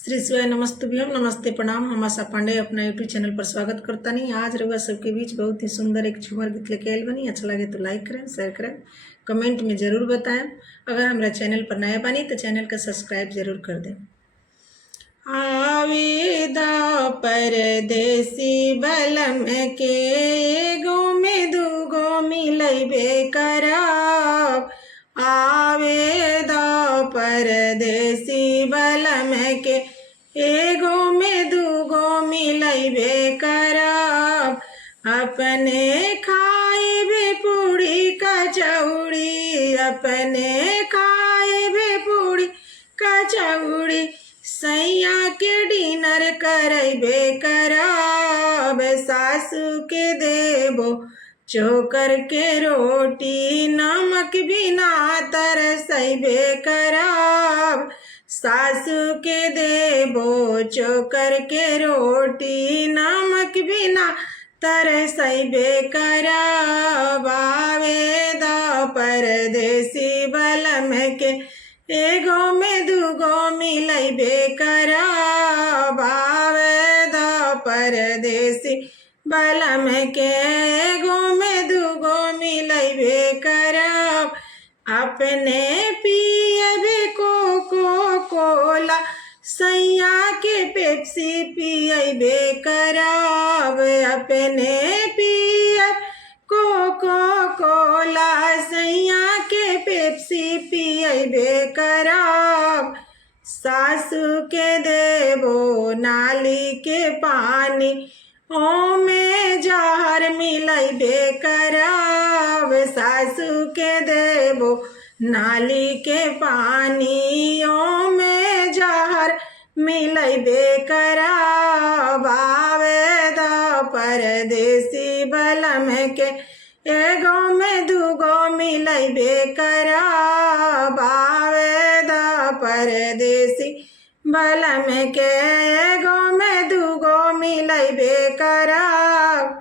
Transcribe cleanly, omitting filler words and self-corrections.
श्री शिवाय नमस्तुभ्यम नमस्ते प्रणाम। हम आशा पांडे अपना यूट्यूब चैनल पर स्वागत करता नहीं। आज रउआ सबके बीच बहुत ही सुंदर एक झूमर गीत लेके आयल बनी। अच्छा लगे तो लाइक करें, शेयर करें, कमेंट में ज़रूर बताएं। अगर हमारा चैनल पर नया बनी तो चैनल का सब्सक्राइब जरूर कर दें। आवेदा परदेसी बलम के एगो में दूगो मिलैबे करब। आवेदा परदेसी बलम के एगो में दूगो मिलैबे करब। अपने खाइबे पूड़ी कचौड़ी, अपने खाइबे पूड़ी कचौड़ी, सैया के डिनर करैबे करब। सासू के देबो चोकर के रोटी, नमक बिना तरसैबे करब। सासू के देबो चोकर के रोटी, नमक बिना तरसैबे करब। आवेदा परदेसी बलम के एगो में दूगो मिलैबे करब। आवेदा परदेसी बलम के एगो में दूगो मिलैबे करब। अपने पियबे कोको कोला, सैया के पेप्सी पियबे करब। अपने पियब कोको कोला, सैया के पेप्सी पियबे करब। सासू के देबो नाली के पानी, ओमे जहर मिलैबे करब। सासू के देबो नाली के पानी, ओमे जहर मिलैबे करब। आवेदा परदेसी बलम के एगो में दूगो मिलैबे करब। आवेदा परदेसी बलम के एगो में दूगो मिलैबे करब।